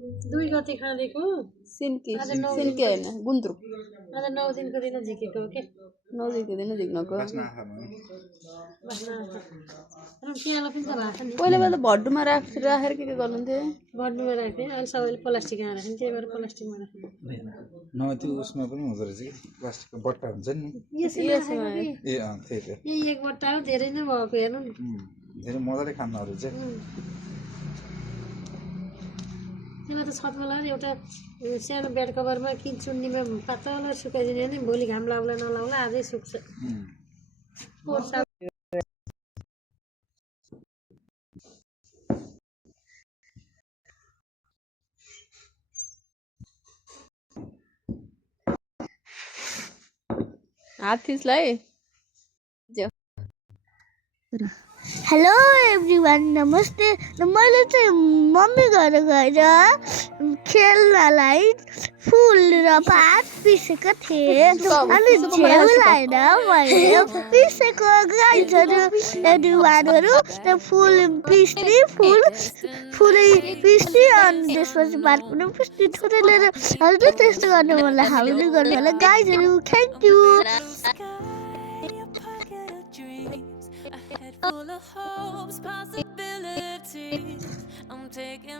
दुई गते खाँदेको सिन्की आज 9 सिन्की होइन गुन्द्रुक आज 9 दिनको दिन झिकेको हो के नजिकै दिन झिक्नको बास्ना पियालो पनि त भएको नि पहिला पहिला भड्डुमा राखेर के गर्नुहुन्थ्यो बड्नुमा राख्थेँ अहिले सबैले प्लास्टिकमा राख्थेँ त्यही भएर प्लास्टिकमा राख्थेँ न त्यो उसमा पनि हुँदो रहेछ कि प्लास्टिकको बट्टा हुन्छ नि यसमा राखेको कि ए अँ त्यही त यही एक बट्टा हो धेरै नै भएको हेर्नु नि धेरै मजाले खानाहरू चाहिँ त्यसलाई त छतमा लगाएर एउटा सानो बेड कभरमा कि चुन्नीमा पातलो सुकाइदिने भने भोलि घाम लाउला नलाउला आजै सुक्छ हात्तिसलाई हेलो एभ्रिवान नमस्ते मैले चाहिँ मम्मी घर गएर खेल्नलाई फुल र पात पिसेको थिएँ अनि झेउ लाएर मैले पिसेको गाईहरू एभ्रिवानहरू त्यो फुल पिस्ने फुलै पिस्ने अनि त्यसपछि पात पनि पिस्ने थोरै लिएर हजुर त्यस्तो गर्नु मलाई हामीले गर्नु होला गाईहरू thank you Full of hopes, possibilities. I'm taking